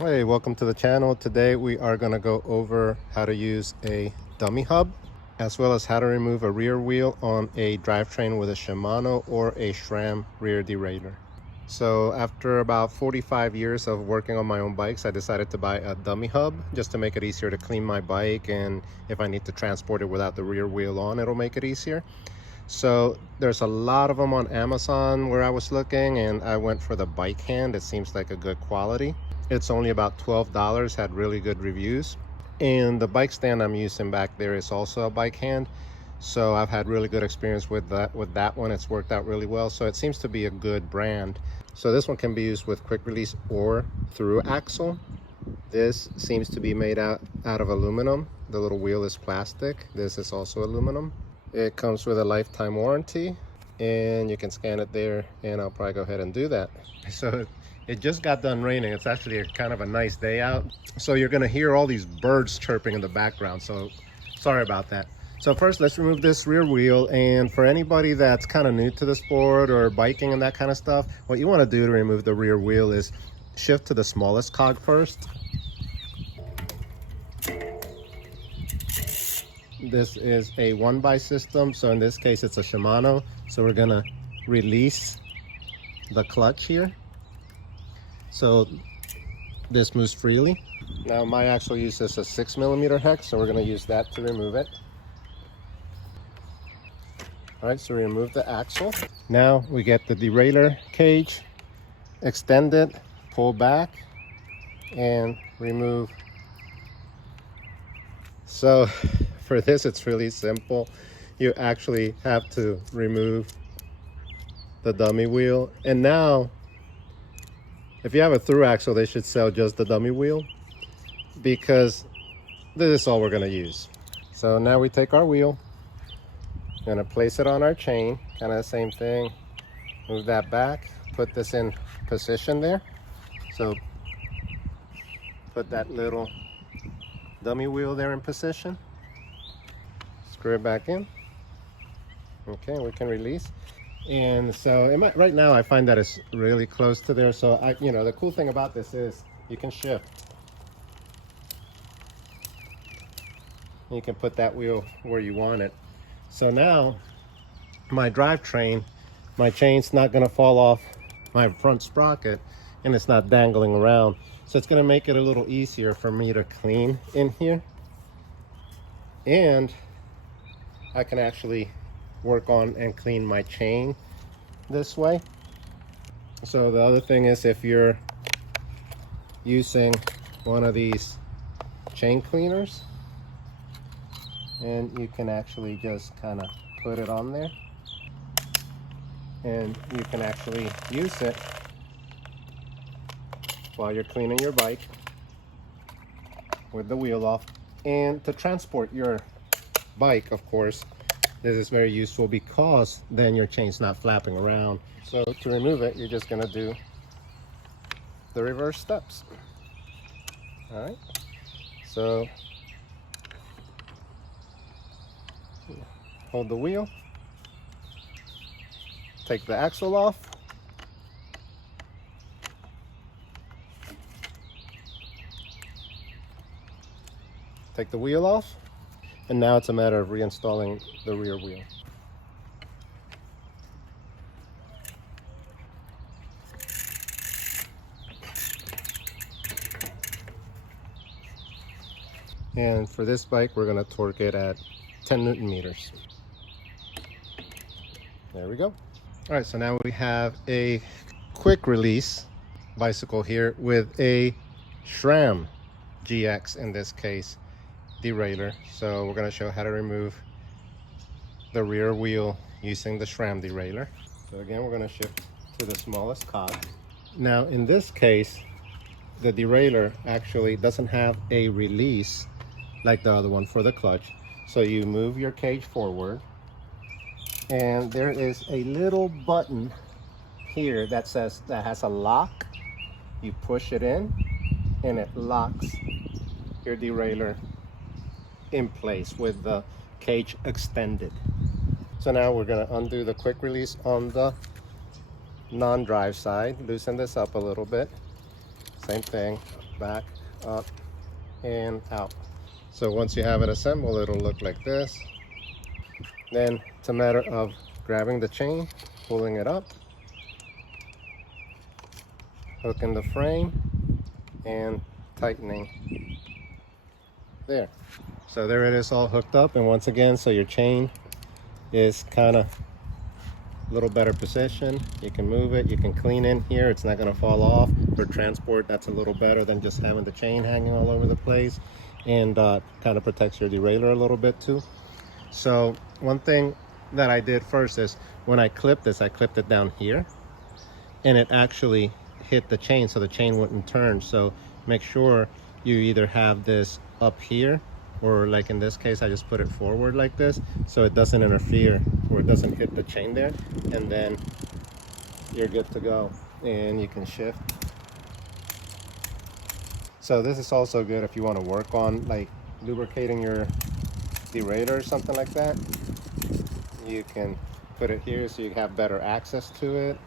Hey, welcome to the channel. Today we are going to go over how to use a dummy hub as well as how to remove a rear wheel on a drivetrain with a Shimano or a Sram rear derailleur. So after about 45 years of working on my own bikes, I decided to buy a dummy hub just to make it easier to clean my bike, and if I need to transport it without the rear wheel on, it'll make it easier. So there's a lot of them on Amazon where I was looking, and I went for the bike hand. It seems like a good quality. It's only about $12, had really good reviews. And the bike stand I'm using back there is also a bike hand. So I've had really good experience with that one. It's worked out really well. So it seems to be a good brand. So this one can be used with quick release or through axle. This seems to be made out of aluminum. The little wheel is plastic. This is also aluminum. It comes with a lifetime warranty, and you can scan it there, and I'll probably go ahead and do that. So it just got done raining. It's actually kind of a nice day out. So you're gonna hear all these birds chirping in the background. So sorry about that. So first, let's remove this rear wheel. And for anybody that's kind of new to the sport or biking and that kind of stuff, what you wanna do to remove the rear wheel is shift to the smallest cog first. This is a 1x system. So in this case, it's a Shimano. So we're gonna release the clutch here. So this moves freely. Now my axle uses a 6mm hex, so we're going to use that to remove it. All right, so we remove the axle. Now we get the derailleur cage, extend it, pull back, and remove. So for this, it's really simple. You actually have to remove the dummy wheel. And now, if you have a through axle, they should sell just the dummy wheel, because this is all we're going to use. So now we take our wheel, going to place it on our chain, kind of the same thing. Move that back, put this in position there. So put that little dummy wheel there in position. Screw it back in. Okay, we can release. And so right now I find that it's really close to there. So the cool thing about this is you can shift. You can put that wheel where you want it. So now my drivetrain, my chain's not going to fall off my front sprocket, and it's not dangling around. So it's going to make it a little easier for me to clean in here. And I can actually work on and clean my chain this way. So the other thing is, if you're using one of these chain cleaners, and you can actually just kind of put it on there, and you can actually use it while you're cleaning your bike with the wheel off. And to transport your bike, of course, this is very useful, because then your chain's not flapping around. So to remove it, you're just going to do the reverse steps. All right. So hold the wheel, take the axle off, take the wheel off, and now it's a matter of reinstalling the rear wheel. And for this bike, we're going to torque it at 10 Newton meters. There we go. All right, so now we have a quick release bicycle here with a Sram GX, in this case, derailleur. So we're going to show how to remove the rear wheel using the Sram derailleur. So again, we're going to shift to the smallest cog. Now in this case, the derailleur actually doesn't have a release like the other one for the clutch. So you move your cage forward, and there is a little button here that has a lock. You push it in, and it locks your derailleur in place with the cage extended. So now we're going to undo the quick release on the non-drive side, loosen this up a little bit, same thing, back, up, and out. So once you have it assembled, it'll look like this. Then it's a matter of grabbing the chain, pulling it up, hooking the frame, and tightening. There. So there it is, all hooked up. And once again, so your chain is kind of a little better position. You can move it, you can clean in here, it's not going to fall off. For transport, that's a little better than just having the chain hanging all over the place, and kind of protects your derailleur a little bit too. So one thing that I did first is when I clipped this, I clipped it down here, and it actually hit the chain, so the chain wouldn't turn. So make sure you either have this up here, or like in this case, I just put it forward like this, so it doesn't interfere, or it doesn't hit the chain there, and then you're good to go, and you can shift. So this is also good if you want to work on like lubricating your derailleur or something like that. You can put it here so you have better access to it.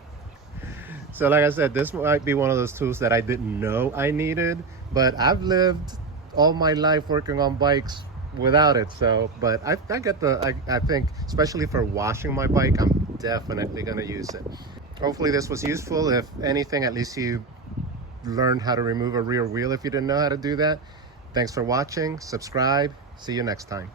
So like I said, this might be one of those tools that I didn't know I needed, but I've lived all my life working on bikes without it. So, but I think especially for washing my bike, I'm definitely going to use it. Hopefully this was useful. If anything, at least you learned how to remove a rear wheel if you didn't know how to do that. Thanks for watching. Subscribe. See you next time.